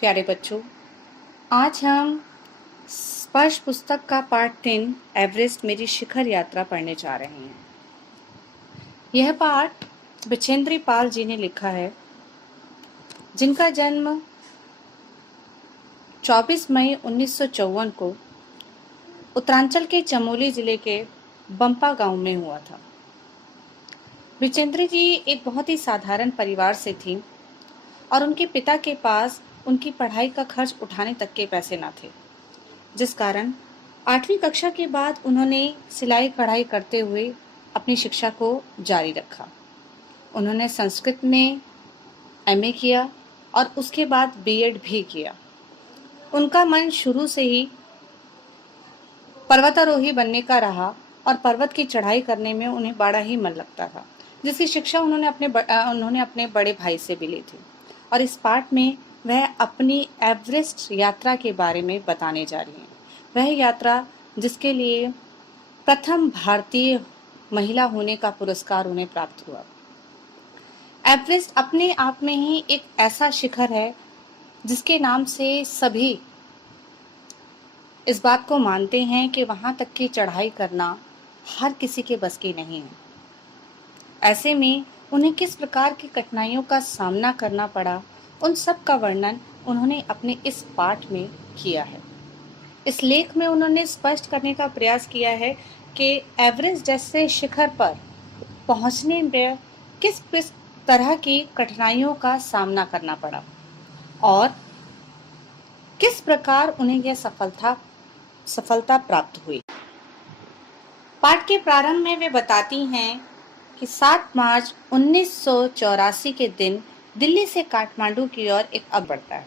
प्यारे बच्चों, आज हम स्पर्श पुस्तक का पाठ 3 एवरेस्ट मेरी शिखर यात्रा पढ़ने जा रहे हैं। यह पाठ बचेंद्री पाल जी ने लिखा है, जिनका जन्म 24 मई 1954 को उत्तरांचल के चमोली जिले के बंपा गांव में हुआ था। बचेंद्री जी एक बहुत ही साधारण परिवार से थी और उनके पिता के पास उनकी पढ़ाई का खर्च उठाने तक के पैसे न थे, जिस कारण 8वीं कक्षा के बाद उन्होंने सिलाई कढ़ाई करते हुए अपनी शिक्षा को जारी रखा। उन्होंने संस्कृत में एमए किया और उसके बाद बीएड भी किया। उनका मन शुरू से ही पर्वतारोही बनने का रहा और पर्वत की चढ़ाई करने में उन्हें बड़ा ही मन लगता था, जिसकी शिक्षा उन्होंने अपने बड़े भाई से भी ली थी। और इस पाठ में वह अपनी एवरेस्ट यात्रा के बारे में बताने जा रही हैं। वह यात्रा जिसके लिए प्रथम भारतीय महिला होने का पुरस्कार उन्हें प्राप्त हुआ। एवरेस्ट अपने आप में ही एक ऐसा शिखर है जिसके नाम से सभी इस बात को मानते हैं कि वहां तक की चढ़ाई करना हर किसी के बस की नहीं है। ऐसे में उन्हें किस प्रकार की कठिनाइयों का सामना करना पड़ा, उन सब का वर्णन उन्होंने अपने इस पाठ में किया है। इस लेख में उन्होंने स्पष्ट करने का प्रयास किया है कि एवरेस्ट जैसे शिखर पर पहुंचने में किस किस तरह की कठिनाइयों का सामना करना पड़ा और किस प्रकार उन्हें यह सफलता प्राप्त हुई। पाठ के प्रारंभ में वे बताती हैं कि 7 मार्च 1984 के दिन दिल्ली से काठमांडू की ओर एक अब बढ़ता है।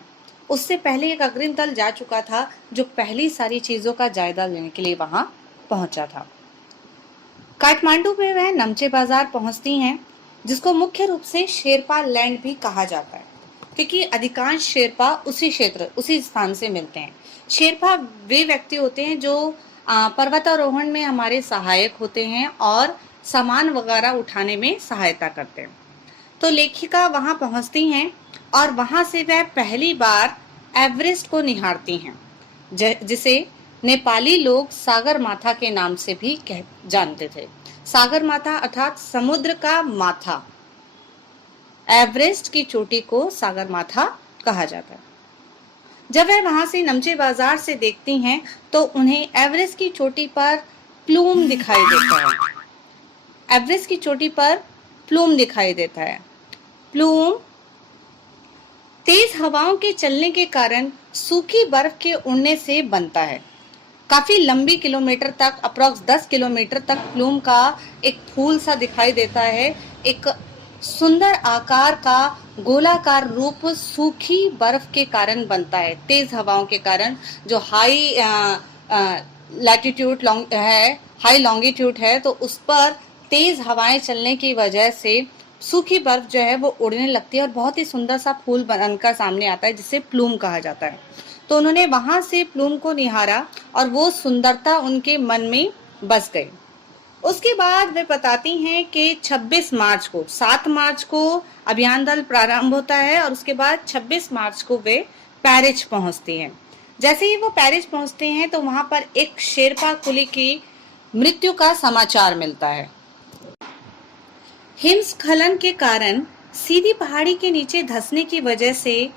उससे पहले एक अग्रिम दल जा चुका था, जो पहली सारी चीजों का जायजा लेने के लिए वहां पहुंचा था। काठमांडू में वह नमचे बाजार पहुंचती हैं, जिसको मुख्य रूप से शेरपा लैंड भी कहा जाता है, क्योंकि अधिकांश शेरपा उसी स्थान से मिलते हैं। शेरपा वे व्यक्ति होते हैं जो पर्वतारोहण में हमारे सहायक होते हैं और सामान वगैरह उठाने में सहायता करते हैं। तो लेखिका वहां पहुंचती हैं और वहां से वह पहली बार एवरेस्ट को निहारती हैं, जिसे नेपाली लोग सागर माथा के नाम से भी जानते थे। सागर माथा अर्थात समुद्र का माथा। एवरेस्ट की चोटी को सागर माथा कहा जाता है। जब वह वहां से नमचे बाजार से देखती हैं तो उन्हें एवरेस्ट की चोटी पर प्लूम दिखाई देता है। एवरेस्ट की चोटी पर प्लूम दिखाई देता है। प्लूम तेज हवाओं के चलने के कारण सूखी बर्फ के उड़ने से बनता है। काफी लंबी किलोमीटर तक, अप्रॉक्स 10 किलोमीटर तक प्लूम का एक फूल सा दिखाई देता है। एक सुंदर आकार का गोलाकार रूप सूखी बर्फ के कारण बनता है। तेज हवाओं के कारण, जो हाई लैटिट्यूड है, हाई लॉन्गिट्यूड है, तो उस पर तेज हवाएं चलने की वजह से सूखी बर्फ जो है वो उड़ने लगती है और बहुत ही सुंदर सा फूल बनकर सामने आता है, जिसे प्लूम कहा जाता है। तो उन्होंने वहां से प्लूम को निहारा और वो सुंदरता उनके मन में बस गई। उसके बाद वे बताती हैं कि 26 मार्च को, 7 मार्च को अभियान दल प्रारंभ होता है और उसके बाद 26 मार्च को वे पैरिस पहुंचती हैं। जैसे ही वो पैरिस पहुंचते हैं तो वहां पर एक शेरपा कुली की मृत्यु का समाचार मिलता है। हिमस्खलन के कारण सीधी पहाड़ी के नीचे धंसने की वजह से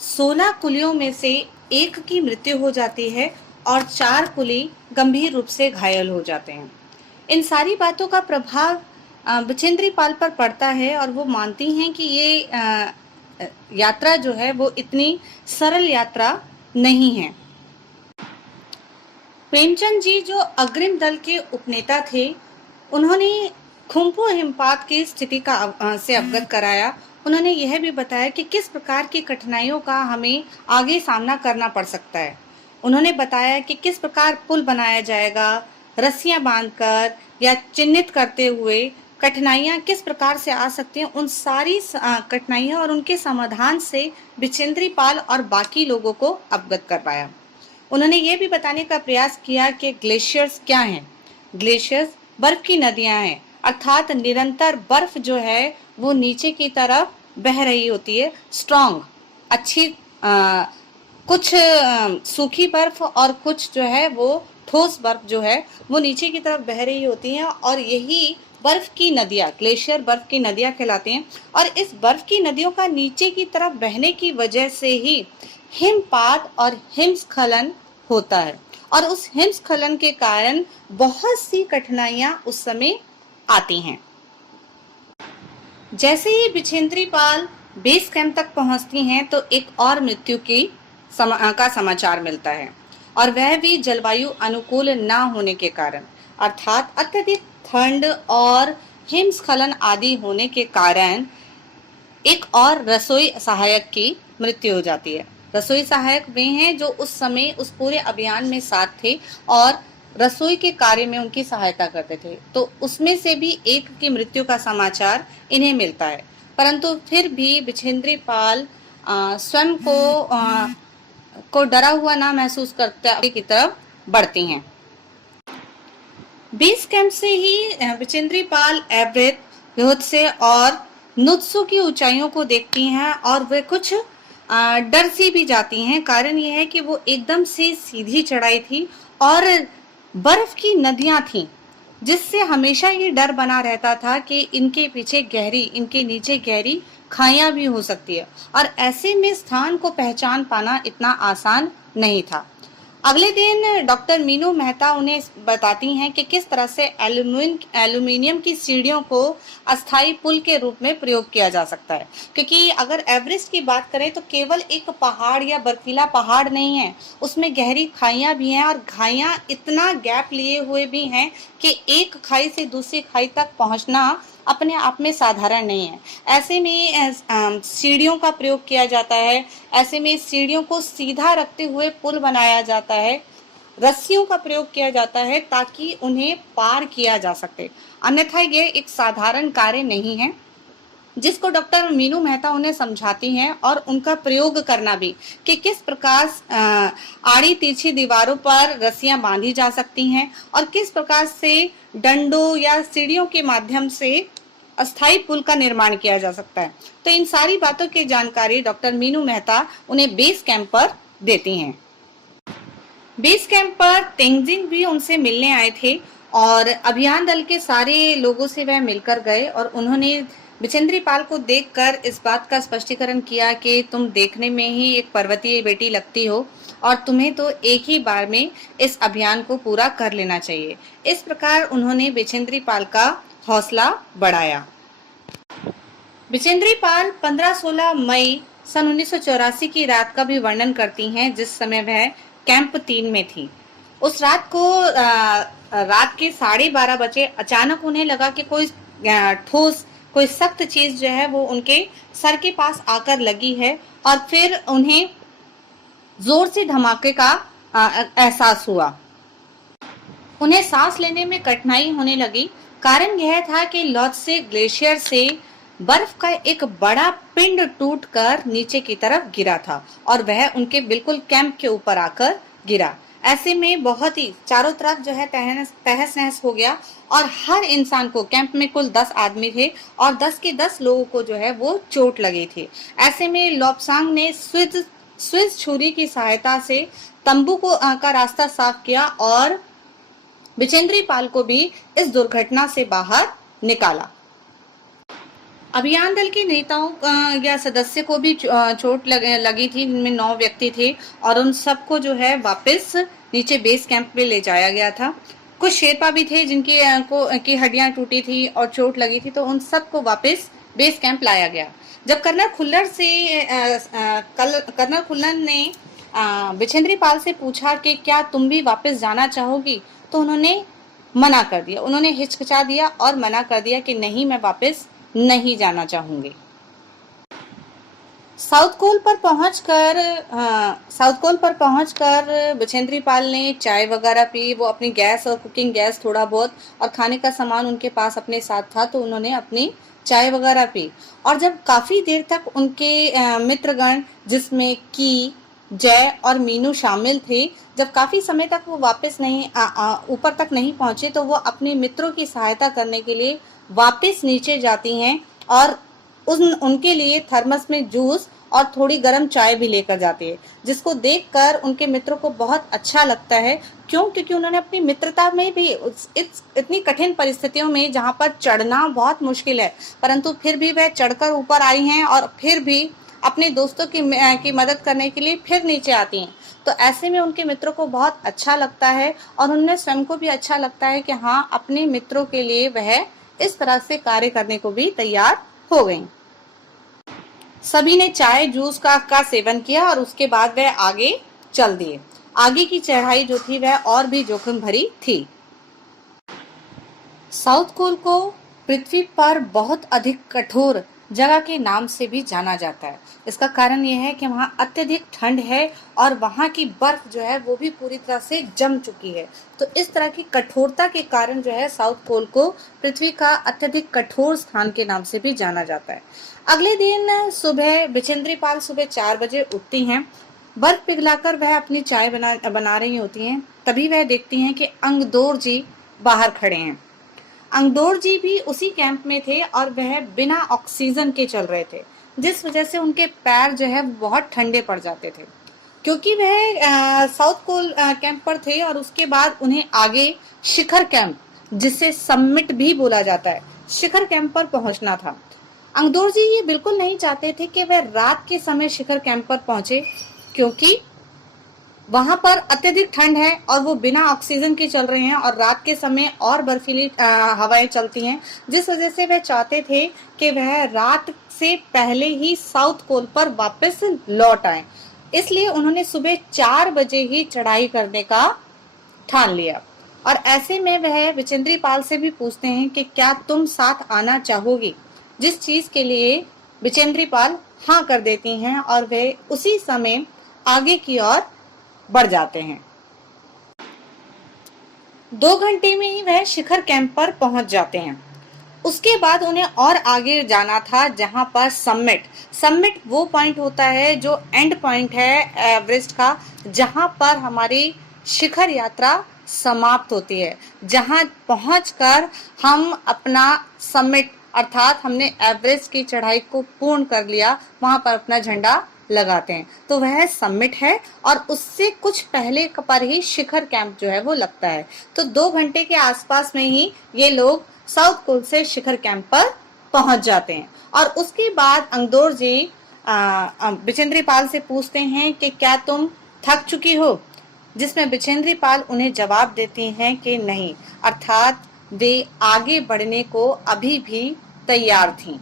16 कुलियों में से एक की मृत्यु हो जाती है और 4 कुली गंभीर रूप से घायल हो जाते हैं। इन सारी बातों का प्रभाव बचेंद्री पाल पर पड़ता है और वो मानती हैं कि ये यात्रा जो है वो इतनी सरल यात्रा नहीं है। प्रेमचंद जी, जो अग्रिम दल के उपनेता थे, उन्होंने खुम्पू हिमपात की स्थिति से अवगत कराया। उन्होंने यह भी बताया कि किस प्रकार की कठिनाइयों का हमें आगे सामना करना पड़ सकता है। उन्होंने बताया कि किस प्रकार पुल बनाया जाएगा, रस्सियां बांधकर या चिन्हित करते हुए कठिनाइयां किस प्रकार से आ सकती हैं। उन सारी कठिनाइयां और उनके समाधान से बचेंद्री पाल और बाकी लोगों को अवगत करवाया। उन्होंने ये भी बताने का प्रयास किया कि ग्लेशियर्स क्या हैं। ग्लेशियर्स बर्फ की नदियां हैं, अर्थात निरंतर बर्फ जो है वो नीचे की तरफ बह रही होती है। स्ट्रॉन्ग, अच्छी आ, कुछ सूखी बर्फ और कुछ जो है वो ठोस बर्फ जो है वो नीचे की तरफ बह रही होती हैं, और यही बर्फ की नदियाँ, ग्लेशियर बर्फ की नदियाँ कहलाती हैं। और इस बर्फ की नदियों का नीचे की तरफ बहने की वजह से ही हिमपात और हिमस्खलन होता है, और उस हिमस्खलन के कारण बहुत सी कठिनाइयां उस समय आती हैं। जैसे ही बिछेंद्री पाल बेस कैंप तक पहुंचती हैं तो एक और मृत्यु का समाचार मिलता है, और वह भी जलवायु अनुकूल ना होने के कारण, अर्थात अत्यधिक ठंड और हिमस्खलन आदि होने के कारण एक और रसोई सहायक की मृत्यु हो जाती है। रसोई सहायक वे हैं जो उस समय उस पूरे अभियान में साथ थे और रसोई के कार्य में उनकी सहायता करते थे, तो उसमें से भी एक की मृत्यु का समाचार इन्हें मिलता है। परंतु फिर भी बिछेंद्री पाल स्वयं को डरा हुआ ना महसूस करते आगे की तरफ बढ़ती हैं। बेस कैंप से ही बिछेंद्री पाल एवरेस्ट, ह्योत्से और नुत्सो की ऊंचाइयों को देखती हैं, और वे कुछ डर सी भी जाती हैं। कारण यह है कि वो एकदम से सीधी चढ़ाई थी और बर्फ की नदियां थीं, जिससे हमेशा ये डर बना रहता था कि इनके पीछे गहरी, इनके नीचे गहरी खाइयां भी हो सकती है, और ऐसे में स्थान को पहचान पाना इतना आसान नहीं था। अगले दिन डॉक्टर मीनू मेहता उन्हें बताती हैं कि किस तरह से एल्यूमिनियम की सीढ़ियों को अस्थायी पुल के रूप में प्रयोग किया जा सकता है, क्योंकि अगर एवरेस्ट की बात करें तो केवल एक पहाड़ या बर्फीला पहाड़ नहीं है, उसमें गहरी खाइयां भी हैं, और खाइयां इतना गैप लिए हुए भी हैं कि एक खाई से दूसरी खाई तक पहुंचना अपने आप में साधारण नहीं है। ऐसे में सीढ़ियों का प्रयोग किया जाता है, ऐसे में सीढ़ियों को सीधा रखते हुए पुल बनाया जाता है, रस्सियों का प्रयोग किया जाता है ताकि उन्हें पार किया जा सके, अन्यथा ये एक साधारण कार्य नहीं है, जिसको डॉक्टर मीनू मेहता उन्हें समझाती हैं, और उनका प्रयोग करना भी कि किस प्रकार आड़ी तिरछी दीवारों पर रस्सियां बांधी जा सकती हैं और किस प्रकार से डंडों या सीढ़ियों के माध्यम से अस्थायी पुल का निर्माण किया जा सकता है। तो इन सारी बातों की जानकारी डॉक्टर मीनू मेहता उन्हें बेस कैंप पर देती हैं। बेस कैंप पर तेंजिंग भी उनसे मिलने आए थे, और अभियान दल के सारे लोगों से वह मिलकर गए, और उन्होंने बिछेंद्री पाल को देखकर इस बात का स्पष्टीकरण किया कि तुम देखने में ही एक पर्वतीय बेटी लगती हो, और तुम्हें तो एक ही बार में इस अभियान को पूरा कर लेना चाहिए। इस प्रकार उन्होंने बिछेंद्री पाल का हौसला बढ़ाया। बिछेंद्री पाल 15-16 मई सन 1984 की रात का भी वर्णन करती हैं, जिस समय वह कैंप 3 में थी। उस रात को रात के 12:30 बजे अचानक उन्हें लगा कि कोई ठोस, कोई सख्त चीज जो है वो उनके सर के पास आकर लगी है, और फिर उन्हें जोर से धमाके का एहसास हुआ। उन्हें सांस लेने में कठिनाई होने लगी। कारण यह था कि ल्होत्से ग्लेशियर से बर्फ का एक बड़ा पिंड टूटकर नीचे की तरफ गिरा था, और वह उनके बिल्कुल कैंप के ऊपर आकर गिरा। ऐसे में बहुत ही चारों तरफ जो है तहस नहस हो गया, और हर इंसान को, कैंप में कुल 10 आदमी थे, और 10 के 10 लोगों को जो है वो चोट लगी थी। ऐसे में लोब्सांग ने स्विस छुरी की सहायता से तंबू का रास्ता साफ किया, और बिछेंद्री पाल को भी इस दुर्घटना से बाहर निकाला। अभियान दल के नेताओं या सदस्य को भी चोट लगी थी, जिनमें 9 व्यक्ति थे, और उन सबको जो है वापस नीचे बेस कैंप में ले जाया गया था। कुछ शेरपा भी थे की हड्डियां टूटी थी और चोट लगी थी, तो उन सबको वापस बेस कैंप लाया गया। जब कर्नल खुल्लर ने बिछेंद्री पाल से पूछा कि क्या तुम भी वापस जाना चाहोगी, तो उन्होंने मना कर दिया। उन्होंने हिचकिचा दिया और मना कर दिया कि नहीं, मैं वापस नहीं जाना चाहूंगी। साउथ कोल पर पहुंचकर बिछेंद्री पाल ने चाय वगैरह पी। वो अपनी गैस और कुकिंग गैस थोड़ा बहुत और खाने का सामान उनके पास अपने साथ था, तो उन्होंने अपनी चाय वगैरह पी। और जब काफी देर तक उनके मित्रगण, जिसमें की, जय और मीनू शामिल थे, जब काफी समय तक वो वापस नहीं ऊपर तक नहीं पहुंचे, तो वो अपने मित्रों की सहायता करने के लिए वापस नीचे जाती हैं और उनके लिए थर्मस में जूस और थोड़ी गर्म चाय भी लेकर जाती है, जिसको देखकर उनके मित्रों को बहुत अच्छा लगता है। क्यों? क्योंकि उन्होंने अपनी मित्रता में भी इतनी कठिन परिस्थितियों में, जहाँ पर चढ़ना बहुत मुश्किल है, परंतु फिर भी वह चढ़कर ऊपर आई हैं और फिर भी अपने दोस्तों की मदद करने के लिए फिर नीचे आती हैं। तो ऐसे में उनके मित्रों को बहुत अच्छा लगता है और उन्हें स्वयं को भी अच्छा लगता है कि हाँ, अपने मित्रों के लिए वह इस तरह से कार्य करने को भी तैयार हो गई। सभी ने चाय जूस का सेवन किया और उसके बाद वह आगे चल दिए। आगे की चढ़ाई जो थी वह और भी जोखिम भरी थी। साउथ पोल को पृथ्वी पर बहुत अधिक कठोर जगह के नाम से भी जाना जाता है। इसका कारण यह है कि वहाँ अत्यधिक ठंड है और वहाँ की बर्फ जो है वो भी पूरी तरह से जम चुकी है। तो इस तरह की कठोरता के कारण जो है साउथ पोल को पृथ्वी का अत्यधिक कठोर स्थान के नाम से भी जाना जाता है। अगले दिन सुबह बिचेंद्री पाल सुबह 4 बजे उठती हैं। बर्फ पिघलाकर वह अपनी चाय बना रही होती हैं। तभी वह देखती हैं कि अंगदोर जी बाहर खड़े हैं। अंगदोर जी भी उसी कैंप में थे और वह बिना ऑक्सीजन के चल रहे थे, जिस वजह से उनके पैर जो है बहुत ठंडे पड़ जाते थे। क्योंकि वह साउथ पोल कैंप पर थे और उसके बाद उन्हें आगे शिखर कैंप, जिसे समिट भी बोला जाता है, शिखर कैंप पर पहुंचना था। अंगदोर जी ये बिल्कुल नहीं चाहते थे कि वह रात के समय शिखर कैंप पर पहुंचे, क्योंकि वहां पर अत्यधिक ठंड है और वो बिना ऑक्सीजन के चल रहे हैं और रात के समय और बर्फीली हवाएं चलती हैं, जिस वजह से वह चाहते थे कि वह रात से पहले ही साउथ पोल पर वापस लौट आए। इसलिए उन्होंने सुबह 4 बजे ही चढ़ाई करने का ठान लिया। और ऐसे में वह विचेंद्री पाल से भी पूछते हैं कि क्या तुम साथ आना चाहोगी, जिस चीज के लिए विचेंद्री पाल हाँ कर देती हैं और वे उसी समय आगे की ओर बढ़ जाते हैं। 2 घंटे में ही वह शिखर कैंप पर पहुंच जाते हैं। उसके बाद उन्हें और आगे जाना था, जहां पर समिट वो पॉइंट होता है जो एंड पॉइंट है एवरेस्ट का, जहां पर हमारी शिखर यात्रा समाप्त होती है, जहां पहुंचकर हम अपना समिट अर्थात हमने एवरेस्ट की चढ़ाई को पूर्ण कर लिया, वहां पर अपना झंडा लगाते हैं। तो वह समिट है और उससे कुछ पहले पर ही शिखर कैंप जो है वो लगता है। तो 2 घंटे के आसपास में ही ये लोग साउथ पोल से शिखर कैंप पर पहुंच जाते हैं। और उसके बाद अंगदोर जी बिचेंद्री पाल से पूछते हैं कि क्या तुम थक चुकी हो, जिसमें बिचेंद्री पाल उन्हें जवाब देती हैं कि नहीं, अर्थात वे आगे बढ़ने को अभी भी तैयार थीं।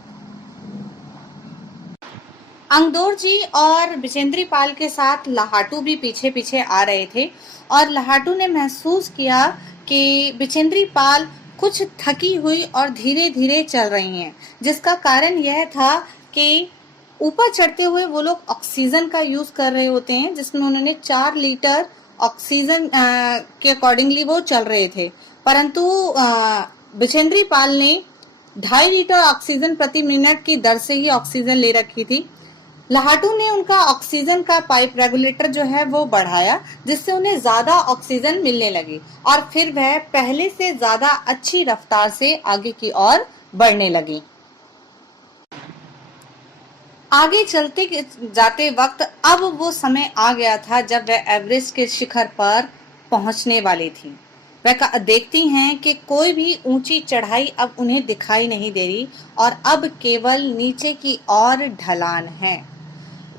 अंगदोर जी और बिचेंद्री पाल के साथ लाहाटू भी पीछे पीछे आ रहे थे और लाहाटू ने महसूस किया कि बिचेंद्री पाल कुछ थकी हुई और धीरे धीरे चल रही हैं, जिसका कारण यह था कि ऊपर चढ़ते हुए वो लोग ऑक्सीजन का यूज कर रहे होते हैं, जिसमें उन्होंने 4 लीटर ऑक्सीजन के अकॉर्डिंगली वो चल रहे थे, परंतु बिचेंद्री पाल ने 2.5 लीटर ऑक्सीजन प्रति मिनट की दर से ही ऑक्सीजन ले रखी थी। लाहाटू ने उनका ऑक्सीजन का पाइप रेगुलेटर जो है वो बढ़ाया, जिससे उन्हें ज्यादा ऑक्सीजन मिलने लगी और फिर वह पहले से ज्यादा अच्छी रफ्तार से आगे की ओर बढ़ने लगी। आगे चलते जाते वक्त अब वो समय आ गया था जब वह एवरेस्ट के शिखर पर पहुंचने वाली थी। वह देखती हैं कि कोई भी ऊंची चढ़ाई अब उन्हें दिखाई नहीं दे रही और अब केवल नीचे की ओर ढलान है।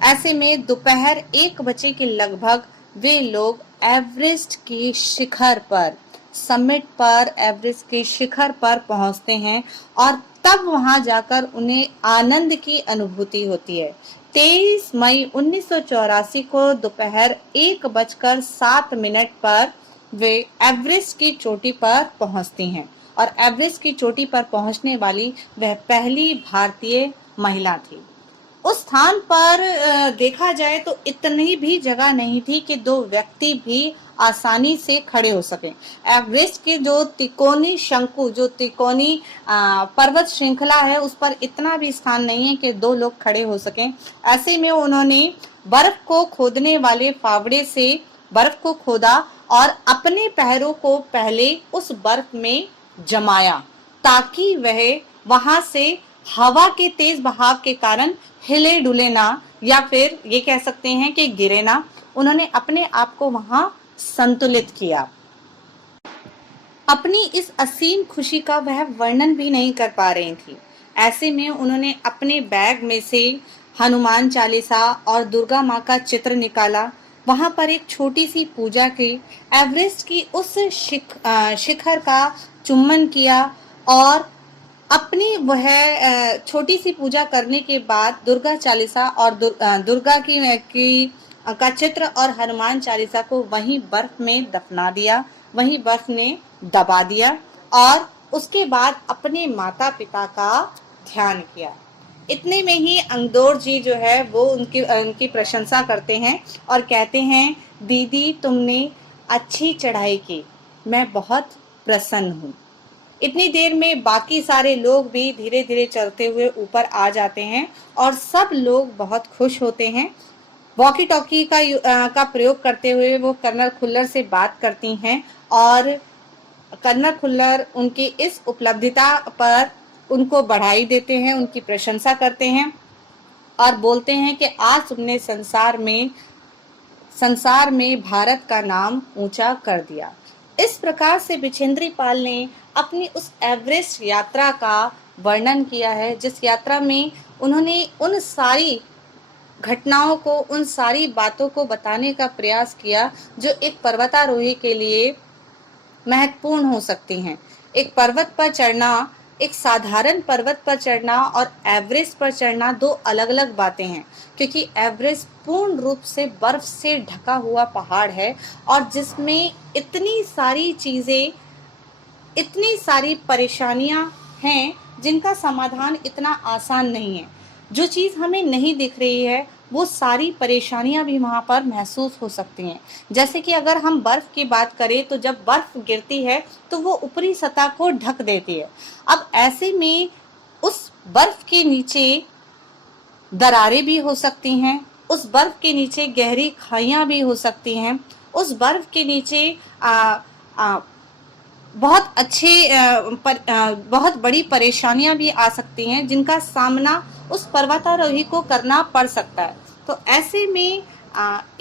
ऐसे में दोपहर 1 बजे के लगभग वे लोग एवरेस्ट के शिखर पर, समिट पर, एवरेस्ट के शिखर पर पहुंचते हैं और तब वहां जाकर उन्हें आनंद की अनुभूति होती है। 23 मई 1984 को दोपहर 1:07 पर वे एवरेस्ट की चोटी पर पहुंचती हैं और एवरेस्ट की चोटी पर पहुंचने वाली वह पहली भारतीय महिला थी। उस स्थान पर देखा जाए तो इतनी भी जगह नहीं थी कि 2 व्यक्ति भी आसानी से खड़े हो सकें। एवरेस्ट के जो तिकोनी शंकु, जो तिकोनी पर्वत श्रृंखला है, उस पर इतना भी स्थान नहीं है कि 2 लोग खड़े हो सकें। ऐसे में उन्होंने बर्फ को खोदने वाले फावड़े से बर्फ को खोदा और अपने पैरों को पहले उस बर्फ में जमाया, ताकि वह वहां से हवा के तेज बहाव के कारण हिले डुले ना, या फिर ये कह सकते हैं कि गिरे ना। उन्होंने अपने आप को वहां संतुलित किया। अपनी इस असीम खुशी का वह वर्णन भी नहीं कर पा रही थी। ऐसे में उन्होंने अपने बैग में से हनुमान चालीसा और दुर्गा माँ का चित्र निकाला। वहां पर एक छोटी सी पूजा की, एवरेस्ट की उस शिखर का चुम्बन किया, और अपनी वह छोटी सी पूजा करने के बाद दुर्गा चालीसा और दुर्गा का चित्र और हनुमान चालीसा को वहीं बर्फ में दफना दिया, वहीं बर्फ ने दबा दिया, और उसके बाद अपने माता पिता का ध्यान किया। इतने में ही अंगदोर जी जो है वो उनकी प्रशंसा करते हैं और कहते हैं, दीदी तुमने अच्छी चढ़ाई की, मैं बहुत प्रसन्न हूँ। इतनी देर में बाकी सारे लोग भी धीरे धीरे चलते हुए ऊपर आ जाते हैं और सब लोग बहुत खुश होते हैं। वॉकी टॉकी का प्रयोग करते हुए वो कर्नल खुल्लर से बात करती हैं, और कर्नल खुल्लर उनकी इस उपलब्धिता पर उनको बढ़ाई देते हैं, उनकी प्रशंसा करते हैं और बोलते हैं कि आज तुमने संसार में भारत का नाम ऊंचा कर दिया। इस प्रकार से बिछेंद्री पाल ने अपनी उस एवरेस्ट यात्रा का वर्णन किया है, जिस यात्रा में उन्होंने उन सारी घटनाओं को, उन सारी बातों को बताने का प्रयास किया जो एक पर्वतारोही के लिए महत्वपूर्ण हो सकती हैं। एक पर्वत पर चढ़ना, एक साधारण पर्वत पर चढ़ना और एवरेस्ट पर चढ़ना दो अलग अलग बातें हैं, क्योंकि एवरेस्ट पूर्ण रूप से बर्फ से ढका हुआ पहाड़ है और जिसमें इतनी सारी चीजें, इतनी सारी परेशानियां हैं जिनका समाधान इतना आसान नहीं है। जो चीज़ हमें नहीं दिख रही है वो सारी परेशानियां भी वहाँ पर महसूस हो सकती हैं। जैसे कि अगर हम बर्फ़ की बात करें तो जब बर्फ़ गिरती है तो वो ऊपरी सतह को ढक देती है। अब ऐसे में उस बर्फ़ के नीचे दरारें भी हो सकती हैं, उस बर्फ़ के नीचे गहरी खाइयाँ भी हो सकती हैं, उस बर्फ़ के नीचे बहुत बड़ी परेशानियां भी आ सकती हैं जिनका सामना उस पर्वतारोही को करना पड़ सकता है। तो ऐसे में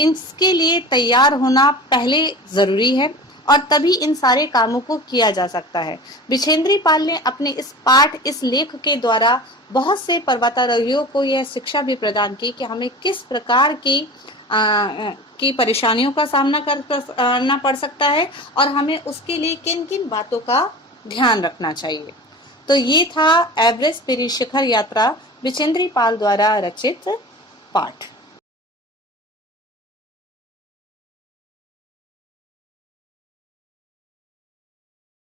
इसके लिए तैयार होना पहले ज़रूरी है और तभी इन सारे कामों को किया जा सकता है। बिछेंद्री पाल ने अपने इस लेख के द्वारा बहुत से पर्वतारोहियों को यह शिक्षा भी प्रदान की कि हमें किस प्रकार की परेशानियों का सामना करना पड़ सकता है और हमें उसके लिए किन किन बातों का ध्यान रखना चाहिए। तो ये था एवरेस्ट शिखर यात्रा बिछेंद्री पाल द्वारा रचित पाठ।